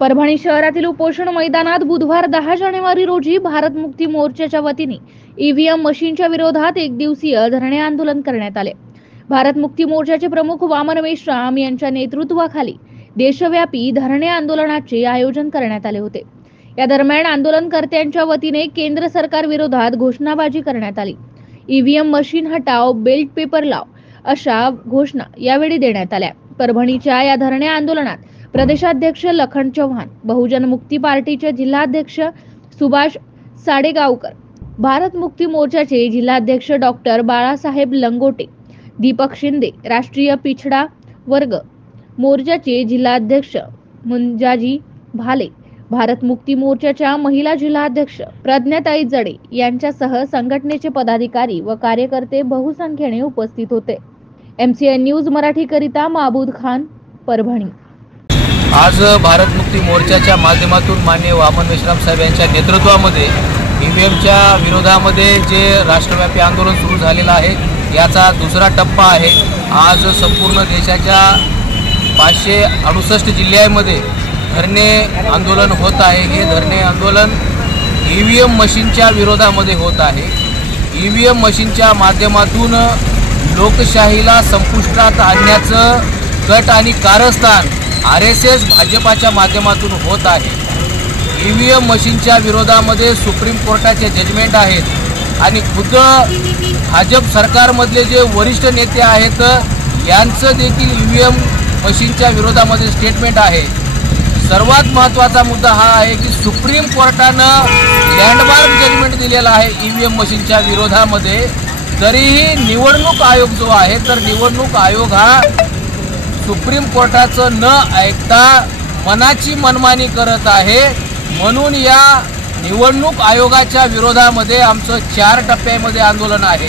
परभणी शहरातील उपोषण मैदानात बुधवार 10 जानेवारी रोजी भारत मुक्ती मोर्चाच्या वतीने ईव्हीएम मशीनच्या विरोधात एक दिवसीय धरणे आंदोलन करण्यात आले। भारत मुक्ती मोर्चाचे प्रमुख वामन मेश्राम यांच्या नेतृत्वाखाली देशव्यापी धरणे आंदोलनाचे आयोजन करण्यात आले होते। या दरम्यान आंदोलनकर्त्यांच्या वतीने केंद्र सरकार विरोधात घोषणाबाजी करण्यात आली। ईव्हीएम मशीन हटाव, बेल्ट पेपर लाव अशा घोषणा यावेळी देण्यात आल्या। परभणीच्या या धरणे आंदोलनात प्रदेशाध्यक्ष लखन चव्हाण, बहुजन मुक्ती पार्टीचे जिल्हाध्यक्ष सुभाष साडेगावकर, भारत मुक्ती मोर्चाचे जिल्हाध्यक्ष डॉक्टर बाळासाहेब लंगोटे, दीपक शिंदे, राष्ट्रीय पिछड़ा वर्ग मोर्चाचे जिल्हाध्यक्ष मुंजाजी भाले, भारत मुक्ती मोर्चाच्या महिला जिल्हाध्यक्ष प्रज्ञाताई जडे यांच्यासह संघटनेचे पदाधिकारी व कार्यकर्ते बहुसंख्येने उपस्थित होते। MCN न्यूज मराठी करिता महबूद खान, परभणी। आज भारत मुक्ती मोर्चाच्या माध्यमातून माननीय वामन मेश्राम साहेब यांच्या नेतृत्वामध्ये ईव्हीएमच्या विरोधामध्ये जे राष्ट्रव्यापी आंदोलन सुरू झालेलं आहे याचा दुसरा टप्पा आहे। आज संपूर्ण देशाच्या 568 जिल्ह्यांमध्ये धरणे आंदोलन होत आहे। हे धरणे आंदोलन ईव्हीएम मशीनच्या विरोधामध्ये होत आहे। ईव्हीएम मशीनच्या माध्यमातून लोकशाहीला संपुष्टात आणण्याचं कट आणि कारस्थान RSS भाजपाच्या माध्यमातून होत आहे। ईव्हीएम मशीनच्या विरोधामध्ये सुप्रीम कोर्टाचे जजमेंट आहेत आणि खुद्द भाजप सरकारमधले जे वरिष्ठ नेते आहेत यांचं देखील ईव्हीएम मशीनच्या विरोधामध्ये स्टेटमेंट आहे। सर्वात महत्त्वाचा मुद्दा हा आहे की सुप्रीम कोर्टानं लँडमार्क जजमेंट दिलेला आहे ईव्हीएम मशीनच्या विरोधामध्ये। तरीही निवडणूक आयोग जो आहे तर निवडणूक आयोग हा सुप्रीम कोर्टाचं न ऐकता मनाची मनमानी करत आहे। म्हणून या निवडणूक आयोगाच्या विरोधामध्ये आमचं 4 टप्प्यामध्ये आंदोलन आहे।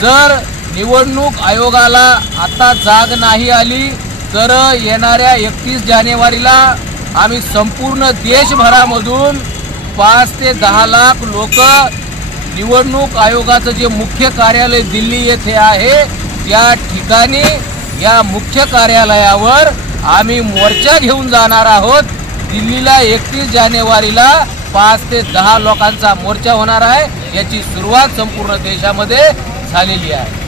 जर निवडणूक आयोगाला आता जाग नाही आली तर येणाऱ्या 31 जानेवारीला आम्ही संपूर्ण देशभरामधून 5 ते 10 लाख लोक निवडणूक आयोगाचं जे मुख्य कार्यालय दिल्ली येथे आहे त्या ठिकाणी या मुख्य कार्यालयावर आम्ही मोर्चा घेऊन जाणार आहोत। दिल्लीला 31 जानेवारीला 5 ते 10 लोकांचा मोर्चा होणार आहे। याची सुरुवात संपूर्ण देशामध्ये झालेली आहे।